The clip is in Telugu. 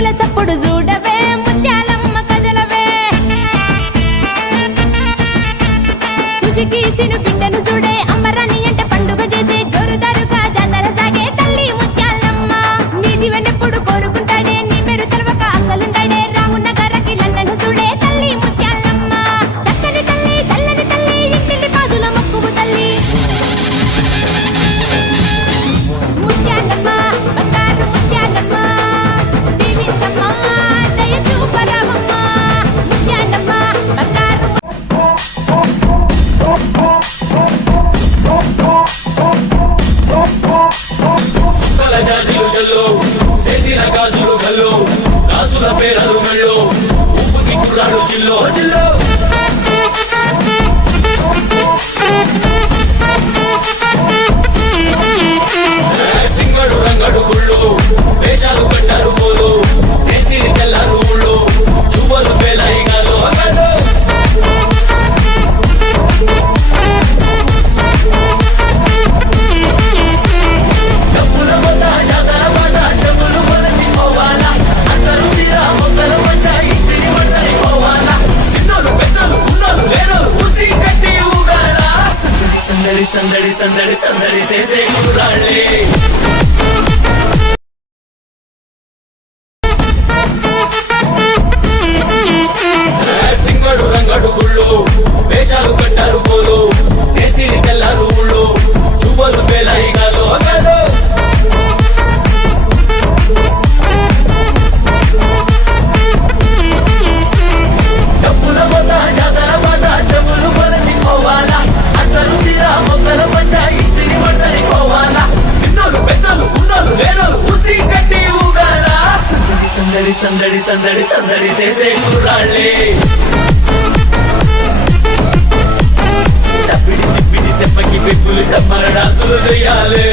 డప్పుల సప్పుడు చూడవే ముత్యాలమ్మ కదలవే సుజికి సిను బిడ్డను చూడే అమ్మరాని అంటే పండుగ చేసే జోరుదారుగా జాతర సాగే తల్లి ముత్యాలమ్మ నీ దివెనెప్పుడు కోరుకుంటాడే నీ పేరు తెలవక అసలుంటాడే రామున్న గారకి లండను చూడే తల్లి ముత్యాలమ్మ చక్కని తల్లి చల్లని తల్లి ఇంటిని పాదుల మొక్కువు తల్లి ముత్యాలమ్మ బంగారు ముత్యాలమ్మ దీవించమ్మ దయ చూపరామమ్మ ముత్యాలమ్మ బంగారు సుక్కల జాజీలు జల్లు సేతిన గాజులు గల్లు గాజుల పేరలు మెళ్ళు ఉప్పుకి కుర్రాడు జిల్లో జిల్లో సింగడు రంగడు గుళ్ళు వేషాలు కట్టారు పోలు నెత్తిని తెల్లారు ఊళ్ళు చువ్వలు పేలాయిగాలు డబ్బుల వద్ద జాతర పాట చెప్పులు కొలది పోవాలా అందరూ చీర మొక్కల పంచ ఇస్తిరి వంటని పోవాలా సిన్నోలు పెద్దలు ఉన్నోలు లేనోలు ఉచి కట్టి ఊగాలా సందడి సందడి సందడి సందడి చేసే కుర్రాళ్ళే సింగడు రంగడు గుళ్ళు వేషాలు కట్టారు పోలు నెత్తిని తెల్లారు ఊళ్ళు చువ్వలు పేలాయిగాలు అగలు డబ్బుల వద్ద జాతర పాట చెవులు కొలది పోవాలా అందరూ చీర మొక్కల పంచ ఇస్తిరి వంటని పోవాలా సిన్నోలు పెద్దలు ఉన్నోలు లేనోలు ఉచి కట్టి ఊగాలా సందడి సందడి సందడి సందడి చేసే కుర్రాళ్ళే తప్పిడి తిప్పిడి తెప్పకి పెప్పులు తమ్మల డాన్సులు చెయ్యాలి